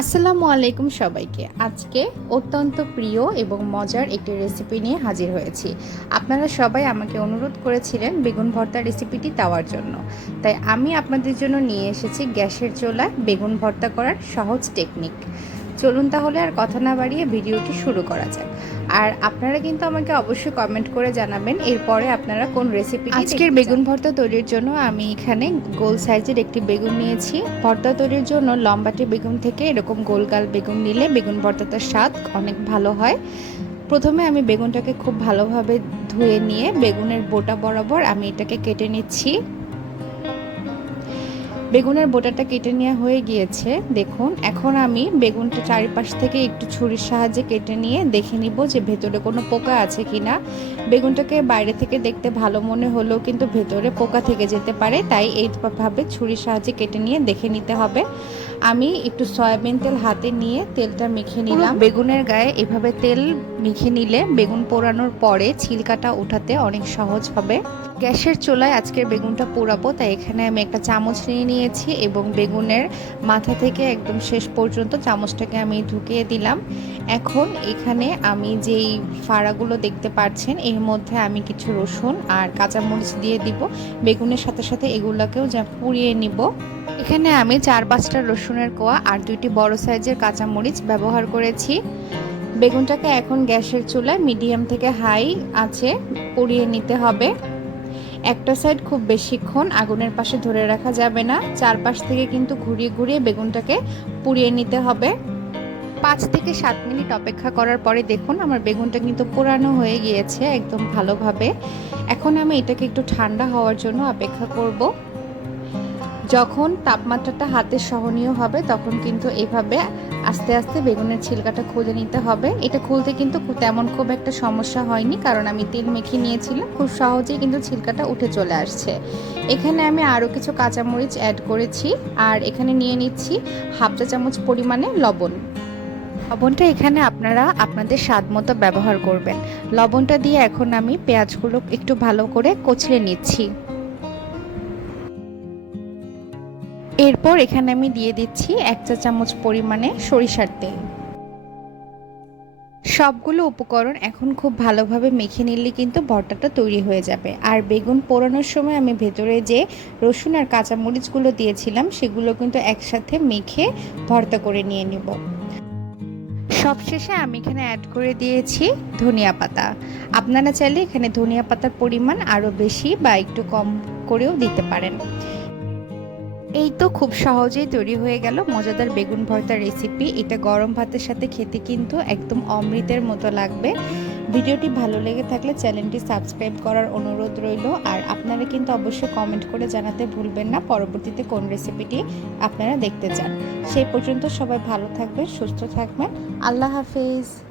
আসসালামু আলাইকুম সবাইকে। আজকে অত্যন্ত প্রিয় এবং মজার একটি রেসিপি নিয়ে হাজির হয়েছি। আপনারা সবাই আমাকে অনুরোধ করেছিলেন বেগুন ভর্তা রেসিপিটি দেওয়ার জন্য। তাই আমি আপনাদের জন্য নিয়ে এসেছি গ্যাসের চোলায় বেগুন ভর্তা করার সহজ টেকনিক চলুন তাহলে আর কথা না বাড়িয়ে ভিডিওটি শুরু করা যাক। আর আপনারা কিন্তু আমাকে অবশ্যই কমেন্ট করে জানাবেন এরপরে আপনারা কোন রেসিপি আজকের বেগুন ভর্তা তৈরির জন্য আমি এখানে গোল সাইজের একটি বেগুন নিয়েছি। ভর্তা তৈরির জন্য লম্বাটি বেগুন থেকে এরকম গোলগাল বেগুন নিলে বেগুন ভর্তাটার স্বাদ অনেক ভালো হয়। প্রথমে আমি বেগুনটাকে খুব ভালোভাবে ধুয়ে নিয়ে বেগুনের বোটা বরাবর আমি এটাকে কেটে নিচ্ছি। বেগুনের বোটাটা কেটে নেওয়া হয়ে গিয়েছে। দেখুন, এখন আমি বেগুনটা চারিপাশ থেকে একটু ছুরির সাহায্যে কেটে নিয়ে দেখে নিব যে ভেতরে কোনো পোকা আছে কি না বেগুনটাকে বাইরে থেকে দেখতে ভালো মনে হলেও কিন্তু ভেতরে পোকা থেকে যেতে পারে, তাই এইভাবে ছুরির সাহায্যে কেটে নিয়ে দেখে নিতে হবে। আমি একটু সয়াবিন তেল হাতে নিয়ে তেলটা মেখে নিলাম। বেগুনের গায়ে এভাবে তেল মেখে নিলে বেগুন পোড়ানোর পরে ছিলকাটা ওঠাতে অনেক সহজ হবে। গ্যাসের চুলায় আজকের বেগুনটা পোড়াবো তাই এখানে আমি একটা চামচ নিয়ে নিয়েছি এবং বেগুনের মাথা থেকে একদম শেষ পর্যন্ত চামচটাকে আমি ঢুকিয়ে দিলাম। এখন এখানে আমি যেই ফাড়াগুলো দেখতে পাচ্ছেন এর মধ্যে আমি কিছু রসুন আর কাঁচামরিচ দিয়ে দিব। বেগুনের সাথে সাথে এগুলোকেও যা পুড়িয়ে নিব। এখানে আমি চার পাঁচটা রসুনের কোয়া আর দুইটি বড় সাইজের কাঁচামরিচ ব্যবহার করেছি। বেগুনটাকে এখন গ্যাসের চুলায় মিডিয়াম থেকে হাই আছে পুড়িয়ে নিতে হবে। একটা সাইড খুব বেশিক্ষণ আগুনের পাশে ধরে রাখা যাবে না। চারপাশ থেকে কিন্তু ঘুরিয়ে ঘুরিয়ে বেগুনটাকে পুড়িয়ে নিতে হবে। পাঁচ থেকে সাত মিনিট অপেক্ষা করার পরে দেখুন আমার বেগুনটা কিন্তু পোড়ানো হয়ে গিয়েছে একদম ভালোভাবে। এখন আমি এটাকে একটু ঠান্ডা হওয়ার জন্য অপেক্ষা করব। যখন তাপমাত্রাটা হাতে সহনীয় হবে, তখন কিন্তু এভাবে আস্তে আস্তে বেগুনের ছিলকাটা খুলে নিতে হবে। এটা খুলতে কিন্তু তেমন খুব একটা সমস্যা হয়নি, কারণ আমি তেল মেখে নিয়েছিলাম। খুব সহজেই কিন্তু ছিলকাটা উঠে চলে আসছে। এখানে আমি আরও কিছু কাঁচামরিচ অ্যাড করেছি, আর এখানে নিয়ে নিচ্ছি হাফ চা চামচ পরিমাণে লবণ। লবণটা এখানে আপনারা আপনাদের স্বাদ মতো ব্যবহার করবেন। লবণটা দিয়ে এখন আমি পেঁয়াজগুলো একটু ভালো করে কচলে নিচ্ছি। এরপর এখানে আমি দিয়ে দিচ্ছি এক চা চামচ পরিমাণে সরিষার তেল। সবগুলো উপকরণ এখন খুব ভালোভাবে মেখে নিলে কিন্তু ভর্তাটা তৈরি হয়ে যাবে। আর বেগুন পোড়ানোর সময় আমি ভেতরে যে রসুন আর কাঁচামরিচগুলো দিয়েছিলাম, সেগুলো কিন্তু একসাথে মেখে ভর্তা করে নিয়ে নেব। সবশেষে আমি এখানে অ্যাড করে দিয়েছি ধনিয়া পাতা। আপনারা চাইলে এখানে ধনিয়া পাতার পরিমাণ আরও বেশি বা একটু কম করেও দিতে পারেন। এই তো খুব সহজেই তৈরি হয়ে গেল মজাদার বেগুন ভর্তার রেসিপি এটা গরম ভাতের সাথে খেতে কিন্তু একদম অমৃতের মতো লাগবে। ভিডিওটি ভালো লেগে থাকলে চ্যানেলটি সাবস্ক্রাইব করার অনুরোধ রইল। আর আপনারা কিন্তু অবশ্যই কমেন্ট করে জানাতে ভুলবেন না পরবর্তীতে কোন রেসিপিটি আপনারা দেখতে চান। সেই পর্যন্ত সবাই ভালো থাকবেন, সুস্থ থাকবেন। আল্লাহ হাফেজ।